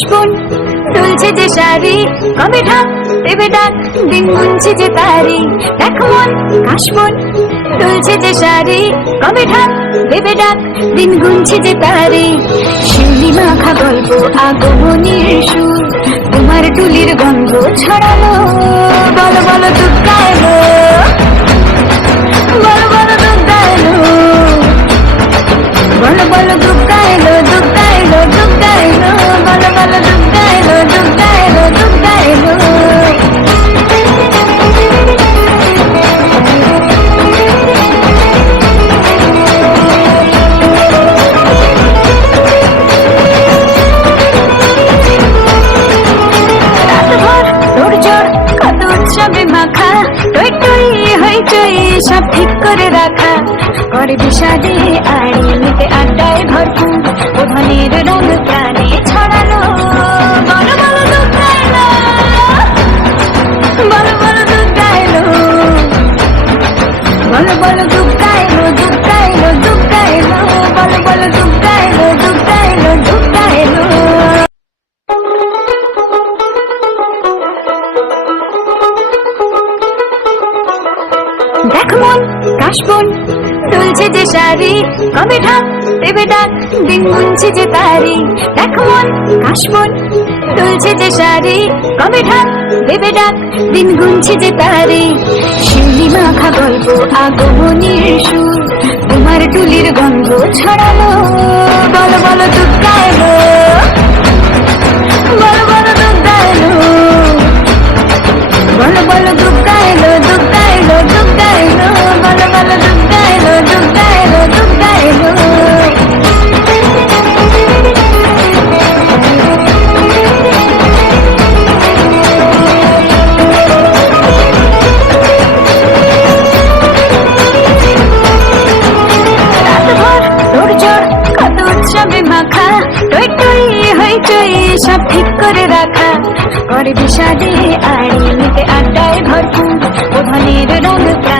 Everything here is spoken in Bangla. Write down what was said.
কাশবন দুলছে যে শাড়ি, কবে ঢাক দেবে ডাক, দিন গুনছে যে তারি। দেখ মন কাশবন দুলছে যে শাড়ি, কবে ঢাক দেবে ডাক, দিন গুনছে যে তারি। শিউলি মাখা গল্প আগমনীর সুর, তোমার টুলির গন্ধ ছড়ালো। বলো বলো দুর্গা এলো, বলো বলো দুর্গা এলো, বলো বলো দুর্গা এলো, দুর্গা এলো, দুর্গা এলো, বলো বলো দুর্গা এলো, দুর্গা এলো, দুর্গা এলো। রাতভর তোড়জোড় কত উৎসবে মাখা, টই টই হইচই সব ঠিক করে রাখা। করে বিষাদে আড়ি নিতে আড্ডায় ভরপুর, ওধানের রঙ প্রাণে ছড়ালো। বলো বলো দুর্গা এলো, বলো বলো দুর্গা এলো, বলো বলো দুর্গা এলো, দুর্গা এলো, দুর্গা এলো, বলো বলো দুর্গা এলো, দুর্গা এলো, দুর্গা এলো। দেখ মন কাশবন দুলছে যে শাড়ি, কবে ঢাক দেবে ডাক, দিন গুনছে যে তারি। দেখ মন কাশবন দুলছে যে শাড়ি, কবে ঢাক দেবে ডাক, দিন গুনছে যে তারি। শিউলি মাখা গল্প আগমনীর সুর, তোমার টুলির গন্ধ ছড়ালো। বলো বলো দুর্গা এলো, বলো বলো দুর্গা এলো, বলো বলো দুর্গা এলো, দুর্গা এলো, দুর্গা এলো, বলো বলো দুর্গা এলো, দুর্গা এলো, দুর্গা এলো। রাতভর তোড়জোড় কত উৎসবে মাখা, টই টই হইচই সব ঠিক করে রাখা। করে বিষাদে আড়ি নিতে আড্ডায় ভরপুর, ওধানের রঙ প্রাণ